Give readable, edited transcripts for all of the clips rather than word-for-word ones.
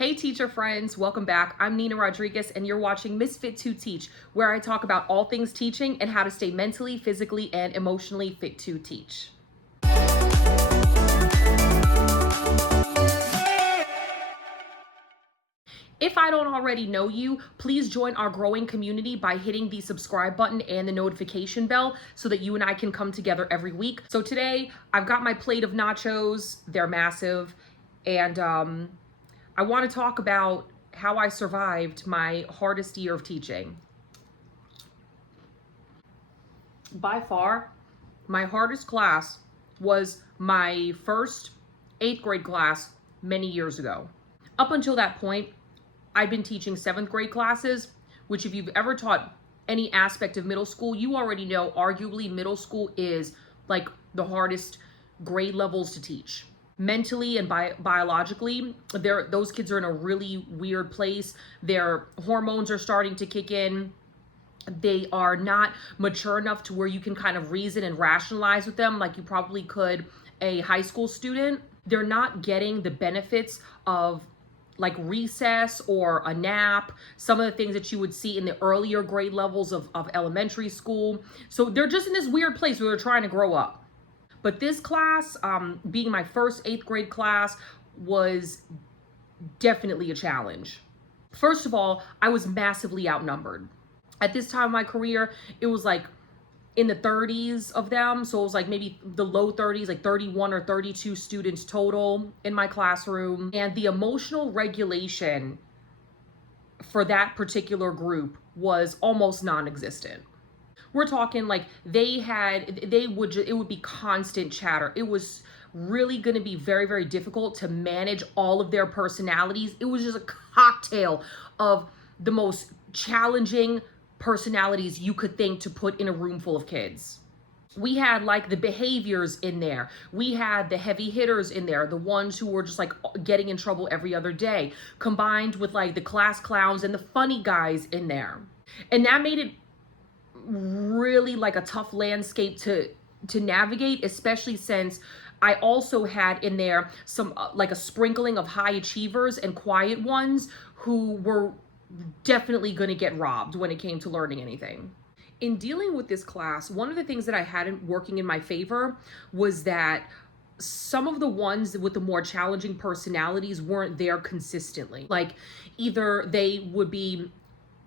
Hey teacher friends, welcome back. I'm Nina Rodriguez and you're watching Misfit to Teach, where I talk about all things teaching and how to stay mentally, physically, and emotionally fit to teach. If I don't already know you, please join our growing community by hitting the subscribe button and the notification bell so that you and I can come together every week. So today I've got my plate of nachos. They're massive. And I want to talk about how I survived my hardest year of teaching. By far, my hardest class was my first 8th grade class many years ago. Up until that point, I'd been teaching 7th grade classes, which if you've ever taught any aspect of middle school, you already know arguably middle school is like the hardest grade levels to teach. Mentally and biologically, those kids are in a really weird place. Their hormones are starting to kick in. They are not mature enough to where you can kind of reason and rationalize with them like you probably could a high school student. They're not getting the benefits of like recess or a nap, some of the things that you would see in the earlier grade levels of elementary school. So they're just in this weird place where they're trying to grow up. But this class, being my first 8th grade class, was definitely a challenge. First of all, I was massively outnumbered. At this time of my career, it was like in the 30s of them. So it was like maybe the low 30s, like 31 or 32 students total in my classroom. And the emotional regulation for that particular group was almost non-existent. We're talking like it would be constant chatter. It was really going to be very, very difficult to manage all of their personalities. It was just a cocktail of the most challenging personalities you could think to put in a room full of kids. We had like the behaviors in there. We had the heavy hitters in there, the ones who were just like getting in trouble every other day, combined with like the class clowns and the funny guys in there. And that made it really like a tough landscape to navigate, especially since I also had in there some like a sprinkling of high achievers and quiet ones who were definitely going to get robbed when it came to learning anything. In dealing with this class, one of the things that I had working in my favor was that some of the ones with the more challenging personalities weren't there consistently. Like either they would be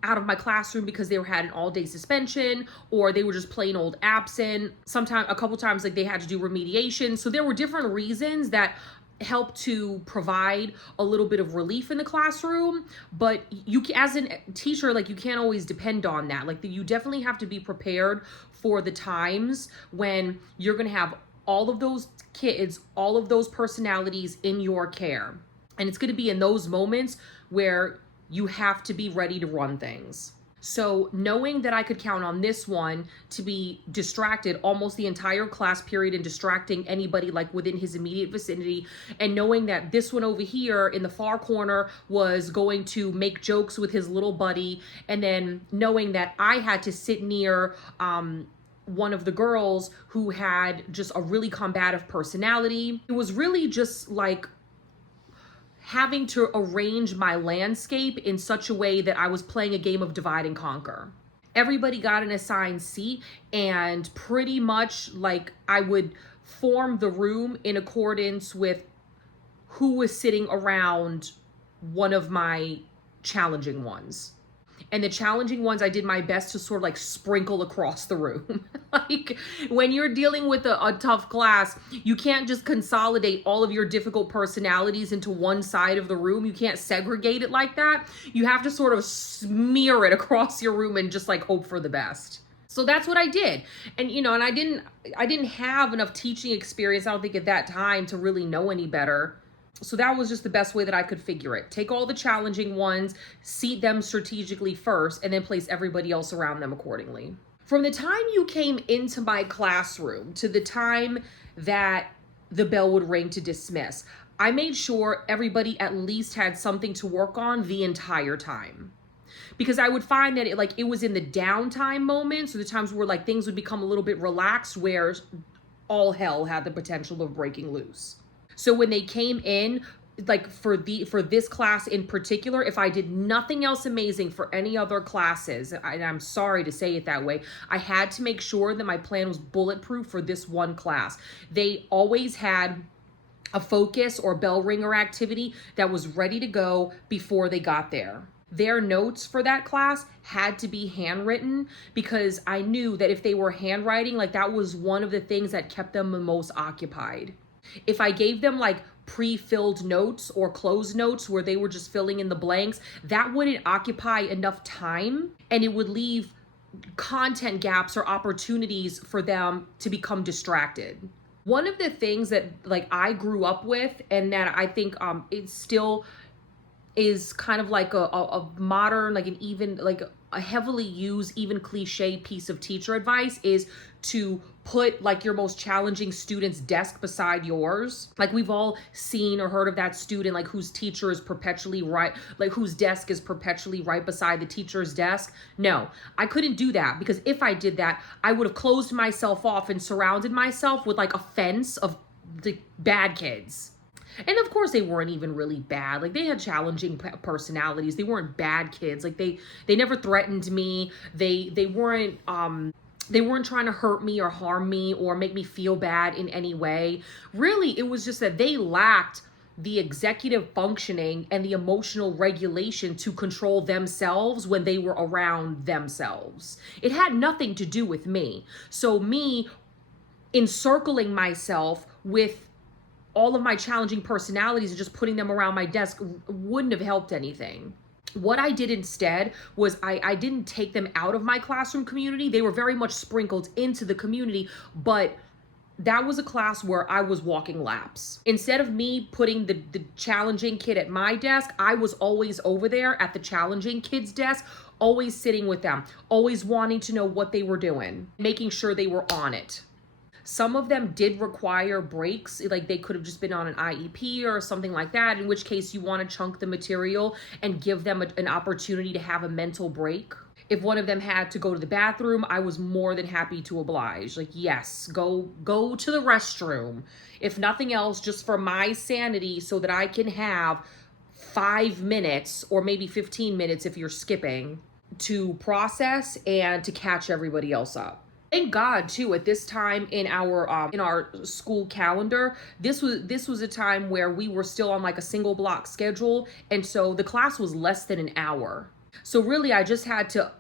out of my classroom because they had an all-day suspension, or they were just plain old absent. Sometimes, a couple times, like they had to do remediation. So there were different reasons that helped to provide a little bit of relief in the classroom. But you, as a teacher, like you can't always depend on that. Like you definitely have to be prepared for the times when you're gonna have all of those kids, all of those personalities in your care. And it's gonna be in those moments where you have to be ready to run things. So knowing that I could count on this one to be distracted almost the entire class period and distracting anybody like within his immediate vicinity, and knowing that this one over here in the far corner was going to make jokes with his little buddy, and then knowing that I had to sit near one of the girls who had just a really combative personality. It was really just like having to arrange my landscape in such a way that I was playing a game of divide and conquer. Everybody got an assigned seat, and pretty much like I would form the room in accordance with who was sitting around one of my challenging ones. And the challenging ones, I did my best to sort of like sprinkle across the room. Like when you're dealing with a tough class, you can't just consolidate all of your difficult personalities into one side of the room. You can't segregate it like that. You have to sort of smear it across your room and just like hope for the best. So that's what I did. And and I didn't have enough teaching experience, I don't think, at that time to really know any better. So that was just the best way that I could figure it. Take all the challenging ones, seat them strategically first, and then place everybody else around them accordingly. From the time you came into my classroom to the time that the bell would ring to dismiss, I made sure everybody at least had something to work on the entire time. Because I would find that it was in the downtime moments, or the times where like things would become a little bit relaxed, where all hell had the potential of breaking loose. So when they came in, like for this class in particular, if I did nothing else amazing for any other classes, and I'm sorry to say it that way, I had to make sure that my plan was bulletproof for this one class. They always had a focus or bell ringer activity that was ready to go before they got there. Their notes for that class had to be handwritten because I knew that if they were handwriting, like that was one of the things that kept them the most occupied. If I gave them like pre-filled notes or closed notes where they were just filling in the blanks, that wouldn't occupy enough time, and it would leave content gaps or opportunities for them to become distracted. One of the things that like I grew up with, and that I think it still is kind of like a modern, like an even, like a heavily used, even cliche piece of teacher advice, is to put like your most challenging student's desk beside yours. Like we've all seen or heard of that student like whose teacher is perpetually right, like whose desk is perpetually right beside the teacher's desk. No, I couldn't do that, because if I did that, I would have closed myself off and surrounded myself with like a fence of the bad kids. And of course they weren't even really bad. Like they had challenging personalities. They weren't bad kids. Like they never threatened me. They weren't trying to hurt me or harm me or make me feel bad in any way. Really, it was just that they lacked the executive functioning and the emotional regulation to control themselves when they were around themselves. It had nothing to do with me. So me encircling myself with all of my challenging personalities and just putting them around my desk wouldn't have helped anything. What I did instead was I didn't take them out of my classroom community. They were very much sprinkled into the community, but that was a class where I was walking laps. Instead of me putting the challenging kid at my desk, I was always over there at the challenging kid's desk, always sitting with them, always wanting to know what they were doing, making sure they were on it. Some of them did require breaks, like they could have just been on an IEP or something like that, in which case you want to chunk the material and give them an opportunity to have a mental break. If one of them had to go to the bathroom, I was more than happy to oblige. Like, yes, go to the restroom. If nothing else, just for my sanity, so that I can have 5 minutes or maybe 15 minutes if you're skipping to process and to catch everybody else up. Thank God too, at this time in our school calendar, this was a time where we were still on like a single block schedule, and so the class was less than an hour. So really I just had to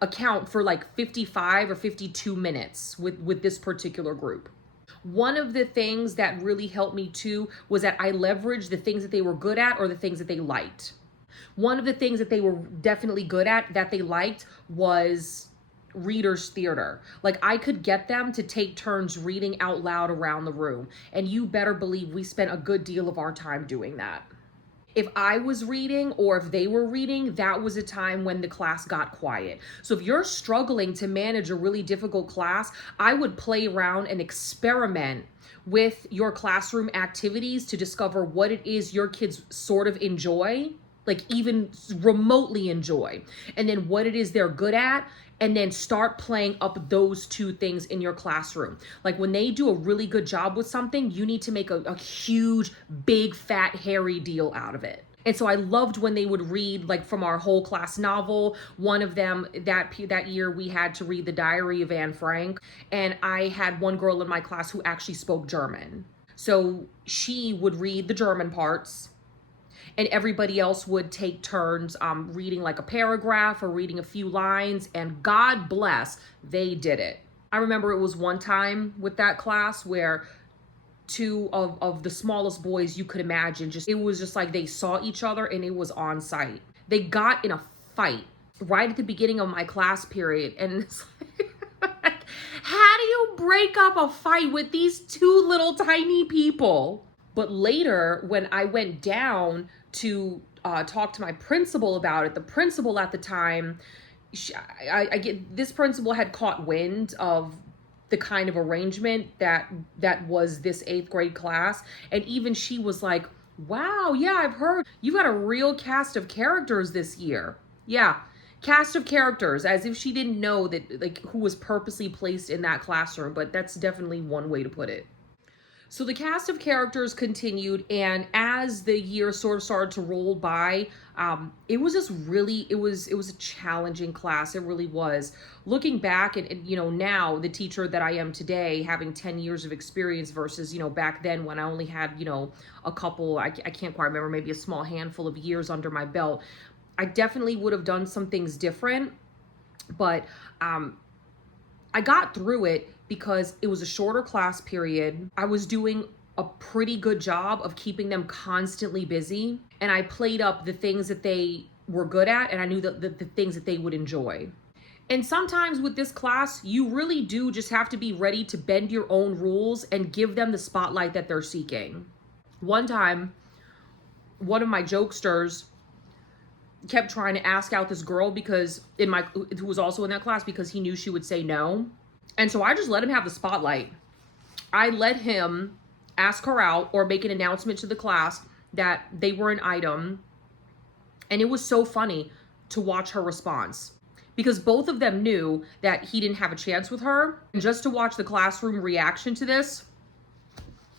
account for like 55 or 52 minutes with this particular group. One of the things that really helped me too was that I leveraged the things that they were good at or the things that they liked. One of the things that they were definitely good at that they liked was readers theater. Like I could get them to take turns reading out loud around the room, and you better believe we spent a good deal of our time doing that. If I was reading or if they were reading, that was a time when the class got quiet. So if you're struggling to manage a really difficult class, I would play around and experiment with your classroom activities to discover what it is your kids sort of enjoy, like even remotely enjoy, and then what it is they're good at, and then start playing up those two things in your classroom. Like when they do a really good job with something, you need to make a huge, big, fat, hairy deal out of it. And so I loved when they would read like from our whole class novel. One of them, that year we had to read The Diary of Anne Frank. And I had one girl in my class who actually spoke German. So she would read the German parts, and everybody else would take turns reading like a paragraph or reading a few lines, and God bless, they did it. I remember it was one time with that class where two of the smallest boys you could imagine, it was just like they saw each other and it was on sight. They got in a fight right at the beginning of my class period, and it's like, how do you break up a fight with these two little tiny people? But later, when I went down to talk to my principal about it, the principal at the time, this principal had caught wind of the kind of arrangement that was this 8th grade class, and even she was like, wow, yeah, I've heard you got a real cast of characters this year. Yeah, cast of characters, as if she didn't know that, like, who was purposely placed in that classroom, but that's definitely one way to put it. So the cast of characters continued, and as the year sort of started to roll by, it was just really, it was a challenging class. It really was. Looking back, and now the teacher that I am today, having 10 years of experience versus back then when I only had a couple, I can't quite remember, maybe a small handful of years under my belt. I definitely would have done some things different, but I got through it because it was a shorter class period. I was doing a pretty good job of keeping them constantly busy, and I played up the things that they were good at, and I knew that the things that they would enjoy. And sometimes with this class, you really do just have to be ready to bend your own rules and give them the spotlight that they're seeking. One time, one of my jokesters kept trying to ask out this girl because who was also in that class, because he knew she would say no. And so I just let him have the spotlight. I let him ask her out or make an announcement to the class that they were an item. And it was so funny to watch her response, because both of them knew that he didn't have a chance with her. And just to watch the classroom reaction to this,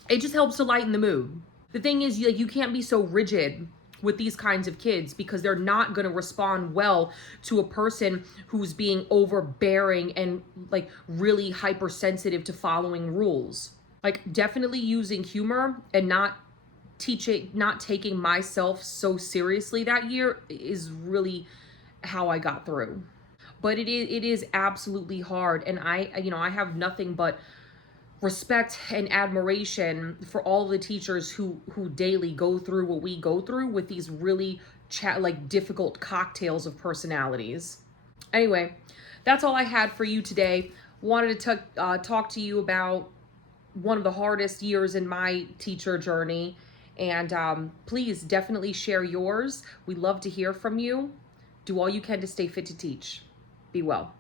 it just helps to lighten the mood. The thing is, you can't be so rigid with these kinds of kids, because they're not going to respond well to a person who's being overbearing and like really hypersensitive to following rules. Like, definitely using humor and not taking myself so seriously that year is really how I got through. But it is absolutely hard, and I have nothing but respect and admiration for all the teachers who daily go through what we go through with these really difficult cocktails of personalities. Anyway, that's all I had for you today. Wanted to talk to you about one of the hardest years in my teacher journey, and please definitely share yours. We love to hear from you. Do all you can to stay fit to teach. Be well.